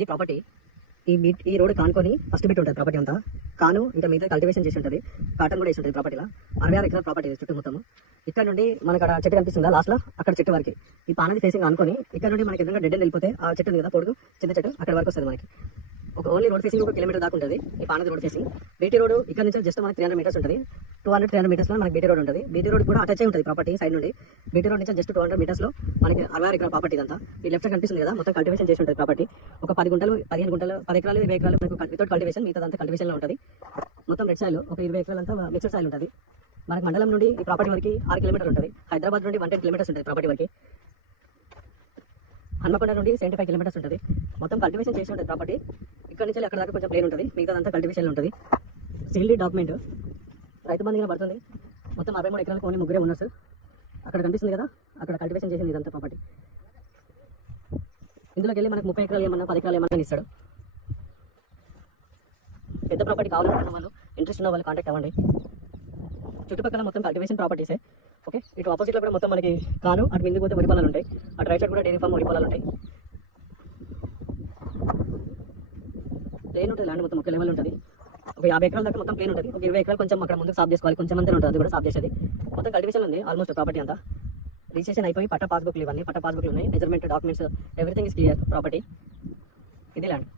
ఇది ప్రాపర్టీ. ఈ road కానుకొని first bit ఉంటుంది ప్రాపర్టీ అంతా. కాను ఇంకా మిగతా కల్టివేషన్ చేసి ఉంటుంది, కాటన్ కూడా వేసి ఉంటుంది ప్రాపర్టీలో. 66 ఎకరాల ప్రాపర్టీ చుట్టూ మొత్తం. ఇక్కడ నుండి మనకు అక్కడ చెట్టు కనిపిస్తుందా లాస్ట్లో, అక్కడ చెట్టు వరకు ఈ పానది ఫేసింగ్ అనుకొని ఇక్కడ నుండి మనకి ఎదురుగా డెడ్ ఎండ్ వెళ్ళిపోతే ఆ చెట్టు ఉంది కదా పొడుగు చిన్న చెట్టు, అక్కడ వరకు వస్తుంది మనకి. ఒక ఓన్లీ రోడ్ ఫేసింగ్ 1 కిలోమీటర్ దాకా ఉంటుంది ఈ పానది రోడ్ ఫేసింగ్. బీటీ రోడ్ ఇక్కడ నుంచి జస్ట్ మనకి 300 మీటర్స్ ఉంటుంది. 200-300 మీటర్స్లో మనకి బీటీ రోడ్ ఉంటుంది. బీటీ రోడ్ కూడా అటాచ్ అయి ఉంటుంది ప్రాపర్టీ సైడ్ నుండి. బీటీ రోడ్ నుంచి జస్ట్ 200 మీటర్స్లో మనకి 66 ఎకరాల ప్రాపర్టీ అంతా. ఈ లెఫ్ట్ కనిపిస్తుంది కదా మొత్తం కల్టివేషన్ చేసి ఉంటుంది ప్రాపర్టీ. ఒక 10 గుంటలు 15 గుంటలు 10 ఎకరాలు 20 ఎకరాలు మనకు వితౌట్ కల్టివేషన్, మిగతా అంతా కల్టివేషన్లో ఉంటుంది. మొత్తం రెడ్ సాయిల్ ఒక 20 ఎకరాలు అంతా మిక్స్డ్ సాయిల్ ఉంటుంది. మనకి మండలం నుండి ఈ ప్రాపర్టీ వరకు 6 కిలోమీటర్లు ఉంటుంది. హైదరాబాద్ నుండి 110 కిలోమీటర్స్ ఉంటుంది ప్రాపర్టీ వరకు. హన్మకొండ నుండి 75 కిలోమీటర్స్ ఉంటుంది. మొత్తం కల్టివేషన్ చేసి ఉంటుంది ప్రాపర్టీ. ఇక్కడ నుంచి అక్కడ దాకా కొంచెం ప్లేన్ ఉంటుంది, మిగతా అంతా కల్టివేషన్లో ఉంటుంది. సీల్డ్ డాక్యుమెంట్ రైతు బంధు పడుతుంది. మొత్తం 63 ఎకరాలకు ఓన్లీ 3 ఓనర్స్. అక్కడ కనిపిస్తుంది కదా, అక్కడ కల్టివేషన్ చేసింది ఇదంతా ప్రాపర్టీ. ఇందులోకి వెళ్ళి మనకు 30 ఎకరాలు ఏమన్నా 10 ఎకరాలు ఏమన్నా ఇస్తాడు. పెద్ద ప్రాపర్టీ కావాలనుకున్న వాళ్ళు, ఇంట్రెస్ట్ ఉన్న వాళ్ళు కాంటాక్ట్ అవ్వండి. చుట్టుపక్కల మొత్తం కల్టివేషన్ ప్రాపర్టీసే. ఓకే, ఇటు ఆపోజిట్లో కూడా మొత్తం మనకి కాను, అటు ముందుకు పోతే వరి పొలాలు ఉంటాయి, అటు రైట్ సైడ్ కూడా డైరీ ఫామ్ వరి పొలాలు ఉంటాయి. ప్లేన్ ఉంటుంది, ల్యాండ్ మొత్తం ఒక లెవెల్ ఉంటుంది. ఒక 50 ఎకరాల దాకా మొత్తం ప్లేన్ ఉంటుంది. ఒక 20 ఎకరాలు కొంచెం అక్కడ ముందుకు సాఫ్ చేసుకోవాలి, కొంచెం అంతా ఉంటుంది, అది కూడా సాఫ్ చేసేది. మొత్తం కల్టివేషన్ ఉంది ఆల్మోస్ట్ ప్రాపర్టీ అంతా. రిజిస్ట్రేషన్ అయిపోయి పట్టా పాస్బుక్లు ఇవన్నీ పట్టా పాస్బుక్లు ఉన్నాయి. Measurement documents everything is clear property. ఇది ల్యాండ్.